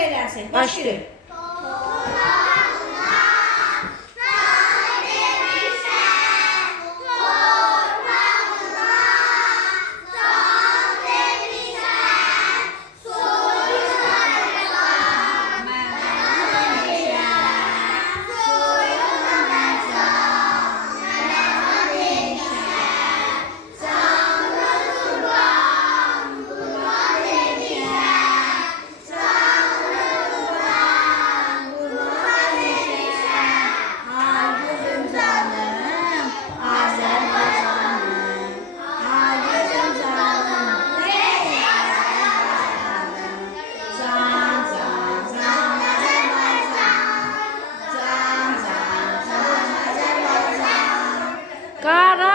eləsin. Başlayın.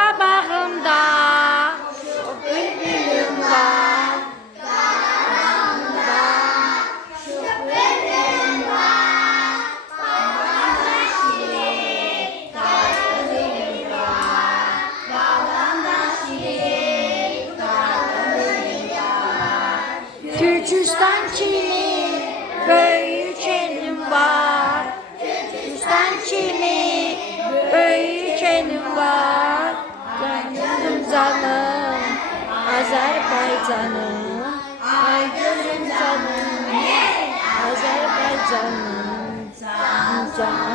Qarabağımda şu bülbülüm var. Qarabağımda şu bülbülüm var. Bağlamda şirin tatlı dilim var. Bağlamda şirin tatlı dilim var. Türkistan Çin'i büyük elim var. Türkistan Çin'i büyük elim var. Gönlüm canım, Azerbaycanım. Ay gözüm canım, Azerbaycanım. Can.